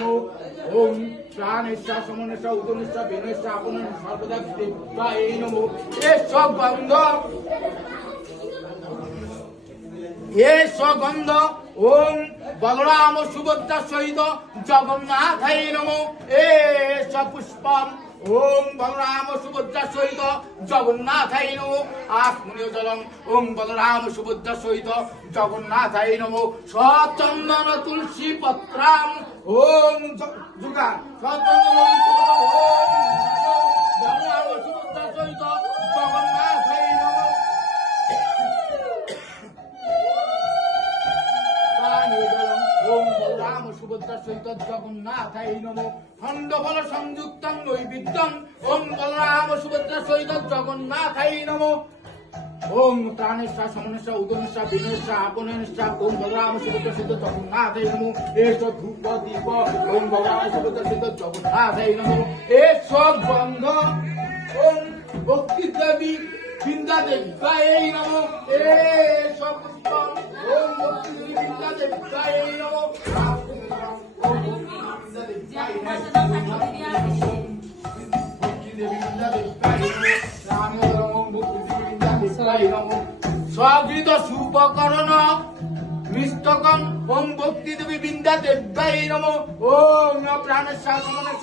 নমো। ওম প্রাণেশ্বর সমনেশ্বর উদনেশ্বর বেনেশ্বর আপনের সর্বদা দেবায় নমো। এসব গন্ধ গন্ধ ওম বলরাম সুভদ্রা সহিত জগন্নাথাই নমো। এস পুষ্পম ওম বলরাম সুভদ্রা সহিত জগন্নাথাই নমো। আসমনীয় জলম ওম বলরাম সুভদ্রা সহিত জগন্নাথাই নমো। সচন্দন তুলসী পত্রাম ওম দুর্গা সচন্দন ওম বলরাম সুভদ্রা সহিত জগন্নাথাই নমো। ওম বলরাম সুভদ্রা সহিত জগন্নাথাই নমো। খণ্ডফল সংযুক্তং নৈবেদ্যং ওম বলরাম সুভদ্রা সহিত জগন্নাথাই নমো। ওম প্রাণেশ্বর সমনেশ্বর উদনেশ্বর বিনেশ্বর আপনেশ্বর ওম বলরাম সুভদ্রা সহিত জগন্নাথাই নমো। এস ধূপ দীপ ওম বলরাম সুভদ্রা সহিত জগন্নাথাই নমো। এস গন্ধ ওম ভক্তি দেবী বৃন্দা দেবায় নমো। এস পুষ্প ওম ভক্তি দেবী বৃন্দা দেবায় নমো। স্বগৃত সুপকরণ মিষ্টকম ওম ভক্তি দেবী বৃন্দা দেবায় নমো। ওম প্রাণেশ্বর সমনেশ্বর